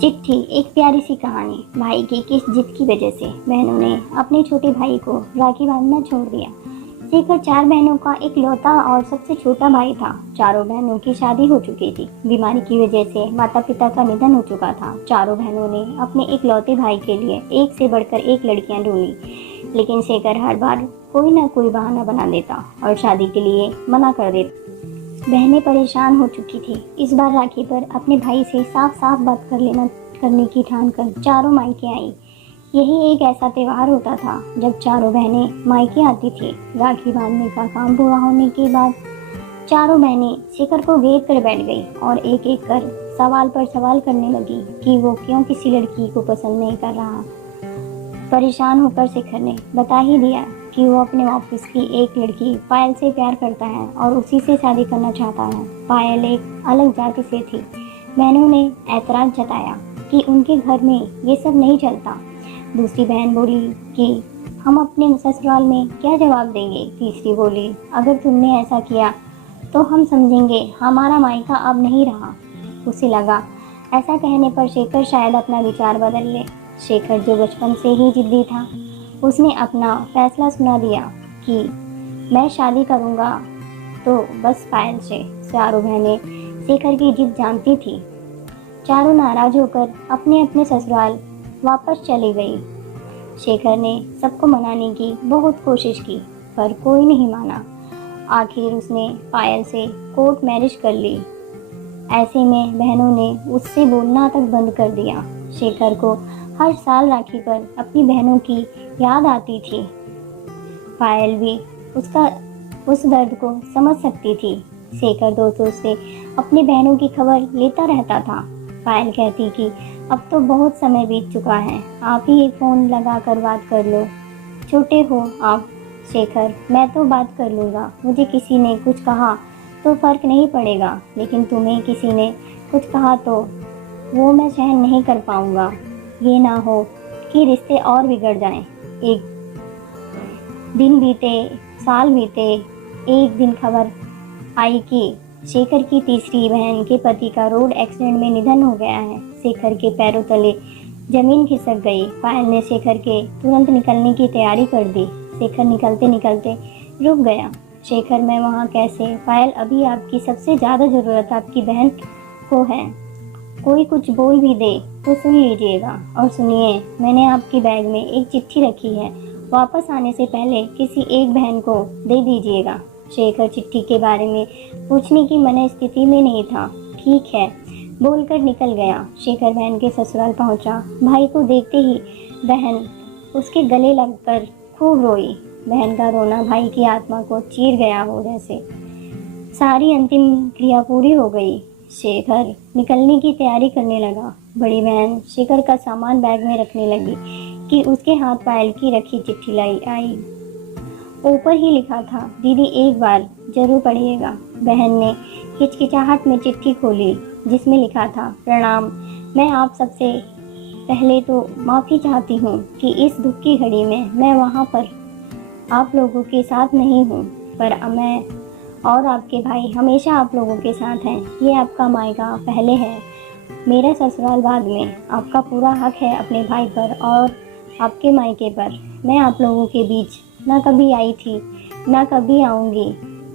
चिट्ठी एक प्यारी सी कहानी। भाई की किस जिद की वजह से बहनों ने अपने छोटे भाई को राखी बांधना छोड़ दिया। शेखर 4 बहनों का इकलौता और सबसे छोटा भाई था। चारों बहनों की शादी हो चुकी थी। बीमारी की वजह से माता पिता का निधन हो चुका था। चारों बहनों ने अपने इकलौते भाई के लिए एक से बढ़कर एक लड़कियां ढूंढी, लेकिन शेखर हर बार कोई ना कोई बहाना बना देता और शादी के लिए मना कर देता। बहनें परेशान हो चुकी थी। इस बार राखी पर अपने भाई से साफ साफ बात करने की ठान कर चारों मायके आई। यही एक ऐसा त्योहार होता था जब चारों बहनें मायके आती थी। राखी बांधने का काम पूरा होने के बाद चारों बहनें शेखर को घेर कर बैठ गई और एक एक कर सवाल पर सवाल करने लगी कि वो क्यों किसी लड़की को पसंद नहीं कर रहा। परेशान होकर शेखर ने बता ही दिया कि वो अपने ऑफिस की एक लड़की पायल से प्यार करता है और उसी से शादी करना चाहता है। पायल एक अलग जाति से थी। बहनों ने ऐतराज जताया कि उनके घर में ये सब नहीं चलता। दूसरी बहन बोली कि हम अपने ससुराल में क्या जवाब देंगे। तीसरी बोली, अगर तुमने ऐसा किया तो हम समझेंगे हमारा मायका अब नहीं रहा। उसे लगा ऐसा कहने पर शेखर शायद अपना विचार बदल ले। शेखर जो बचपन से ही जिद्दी था, उसने अपना फैसला सुना दिया कि मैं शादी करूंगा तो बस पायल से। चारों बहनें शेखर की जिद जानती थी। चारों नाराज होकर अपने अपने ससुराल वापस चली गई। शेखर ने सबको मनाने की बहुत कोशिश की पर कोई नहीं माना। आखिर उसने पायल से कोर्ट मैरिज कर ली। ऐसे में बहनों ने उससे बोलना तक बंद कर दिया। शेखर को हर साल राखी पर अपनी बहनों की याद आती थी। पायल भी उस दर्द को समझ सकती थी। शेखर दोस्तों से अपनी बहनों की खबर लेता रहता था। पायल कहती कि अब तो बहुत समय बीत चुका है, आप ही एक फ़ोन लगा कर बात कर लो। छोटे हो आप। शेखर, मैं तो बात कर लूँगा। मुझे किसी ने कुछ कहा तो फ़र्क नहीं पड़ेगा, लेकिन तुम्हें किसी ने कुछ कहा तो वो मैं सहन नहीं कर पाऊँगा। ये ना हो कि रिश्ते और बिगड़ जाएं। एक दिन बीते, साल बीते। एक दिन खबर आई कि शेखर की तीसरी बहन के पति का रोड एक्सीडेंट में निधन हो गया है। शेखर के पैरों तले जमीन खिसक गई। पायल ने शेखर के तुरंत निकलने की तैयारी कर दी। शेखर निकलते निकलते रुक गया। शेखर, मैं वहाँ कैसे? पायल, अभी आपकी सबसे ज़्यादा ज़रूरत आपकी बहन को है। कोई कुछ बोल भी दे तो सुन लीजिएगा। और सुनिए, मैंने आपके बैग में एक चिट्ठी रखी है, वापस आने से पहले किसी एक बहन को दे दीजिएगा। शेखर चिट्ठी के बारे में पूछने की मनस्थिति में नहीं था। ठीक है बोलकर निकल गया। शेखर बहन के ससुराल पहुंचा। भाई को देखते ही बहन उसके गले लगकर खूब रोई। बहन का रोना भाई की आत्मा को चीर गया हो जैसे। सारी अंतिम क्रिया पूरी हो गई। शेखर निकलने की तैयारी करने लगा। बड़ी बहन शेखर का सामान बैग में रखने लगी कि उसके हाथ पायल की रखी चिट्ठी लाई आई। ऊपर ही लिखा था, दीदी एक बार जरूर पढ़िएगा। बहन ने हिचकिचाहट में चिट्ठी खोली जिसमें लिखा था, प्रणाम। मैं आप सबसे पहले तो माफ़ी चाहती हूँ कि इस दुख की घड़ी में मैं वहाँ पर आप लोगों के साथ नहीं हूँ, पर मैं और आपके भाई हमेशा आप लोगों के साथ हैं। ये आपका मायका पहले है, मेरा ससुराल बाद में। आपका पूरा हक है अपने भाई पर और आपके मायके पर। मैं आप लोगों के बीच ना कभी आई थी ना कभी आऊँगी।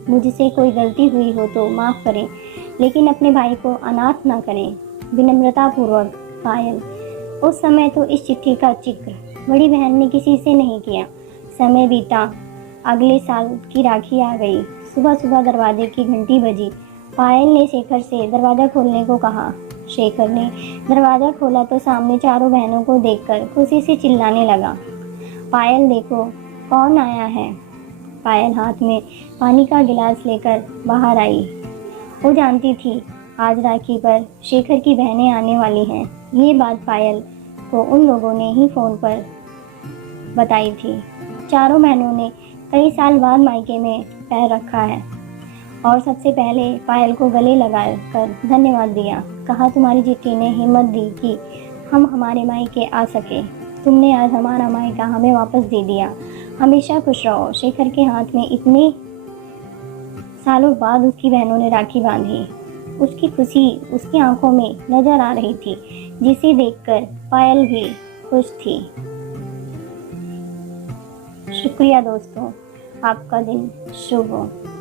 मुझसे कोई गलती हुई हो तो माफ़ करें, लेकिन अपने भाई को अनाथ ना करें। विनम्रतापूर्वक, पायल। उस समय तो इस चिट्ठी का जिक्र बड़ी बहन ने किसी से नहीं किया। समय बीता। अगले साल की राखी आ गई। सुबह सुबह दरवाजे की घंटी बजी। पायल ने शेखर से दरवाज़ा खोलने को कहा। शेखर ने दरवाज़ा खोला तो सामने चारों बहनों को देखकर खुशी से चिल्लाने लगा, पायल देखो कौन आया है। पायल हाथ में पानी का गिलास लेकर बाहर आई। वो जानती थी आज राखी पर शेखर की बहनें आने वाली हैं। ये बात पायल को उन लोगों ने ही फ़ोन पर बताई थी। चारों बहनों ने कई साल बाद मायके में पैर रखा है और सबसे पहले पायल को गले लगाकर धन्यवाद दिया। कहा, तुम्हारी चिट्ठी ने हिम्मत दी कि हम हमारे मायके आ सके। तुमने आज हमारा मायका हमें वापस दे दिया। हमेशा खुश रहो। शेखर के हाथ में इतने सालों बाद उसकी बहनों ने राखी बांधी। उसकी खुशी उसकी आंखों में नजर आ रही थी, जिसे देखकर पायल भी खुश थी। शुक्रिया दोस्तों, आपका दिन शुभ हो।